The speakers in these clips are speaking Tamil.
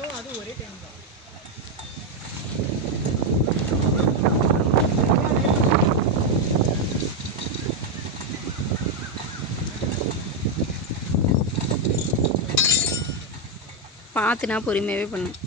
வீடியோவும் அது ஒரே டைம் தான். பார்த்துனா பொறுமையாகவே பண்ணும்.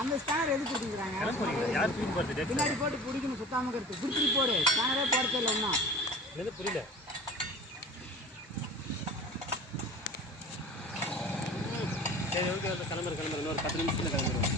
அந்த ஸ்கேனர் எதுக்கு கொடுக்குறாங்க? பின்னாடி போட்டு பிடிக்கணும், சுத்தாம இருக்கு. பிடிச்சி போடு, ஸ்கேனரே போட தெரியல ஒன்றா. எது புரியல? சரி, ஓகே, கிளம்புற இன்னொரு 10 நிமிஷத்தில் கிளம்பிடுவோம்.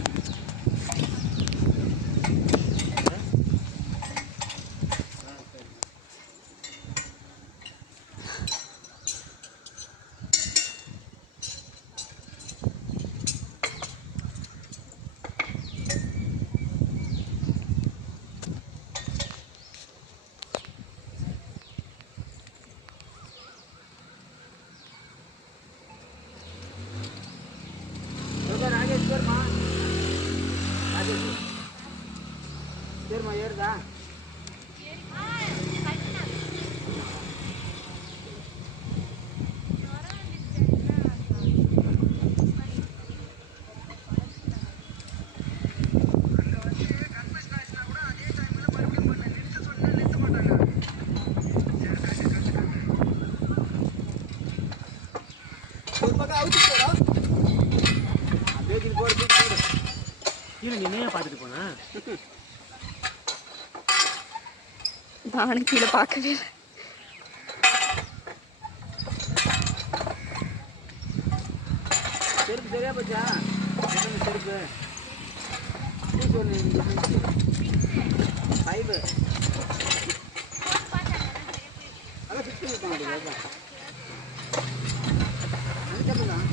சரிம்மா, ஏறுதா? ஒரு பக்கம் அவுத்து போடா. பேஜில் போடு. கீழே நீ என்ன பார்த்துட்டு போனா? நானும் கீழே பார்க்கவே இல்லை. செருப்பு சரியா போச்சா? செருப்பு ஃபைவு அதான் ஃபிக்ஸ் பண்ணிருக்க மாட்டேங்குது. அதுக்கப்புறம்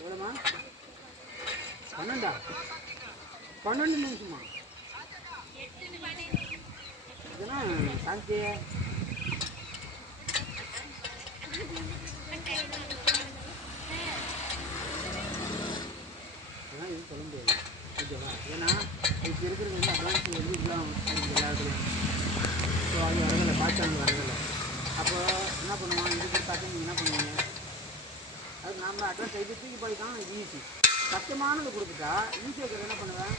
எவ்வளோமா? 12 நிமிஷமா? இதுனா சாந்தி அதெல்லாம் எதுவும் சொல்ல முடியாது. ஓகேவா? ஏன்னா இப்போ இருக்கிறது வந்து அட்வான்ஸ் வந்து இதெல்லாம் எல்லா இடத்துலையும். ஸோ அது வரதில்லை, பாய்ச்சாங்க வரதில்லை. அப்போ என்ன பண்ணுவான், இதுக்கு பார்த்து நீங்கள் என்ன பண்ணுவீங்க? அதுக்கு நம்ம அட்வான்ஸ் இது தூக்கி போய்தான் இது ஈஸி. கஷ்டமானது கொடுத்துட்டா ஈஸியாக இருக்கிறது என்ன பண்ணுவேன்?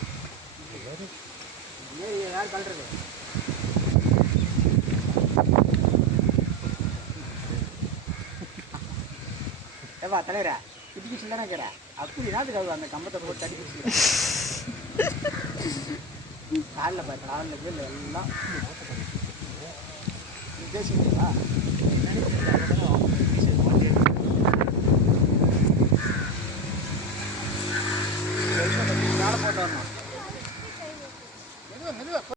யார் கல்றது? ஏவா தலைவரா இடிக்கு சில்லனா கேற அப்படி நாட்டுக்கு அந்த கம்பத்தை போட்டு தடி பிடிச்சி காலில் பார்த்து காலில் கீழே எல்லாம் பேசிக்கிட்டா போட்டு வரணும். மெதுவாக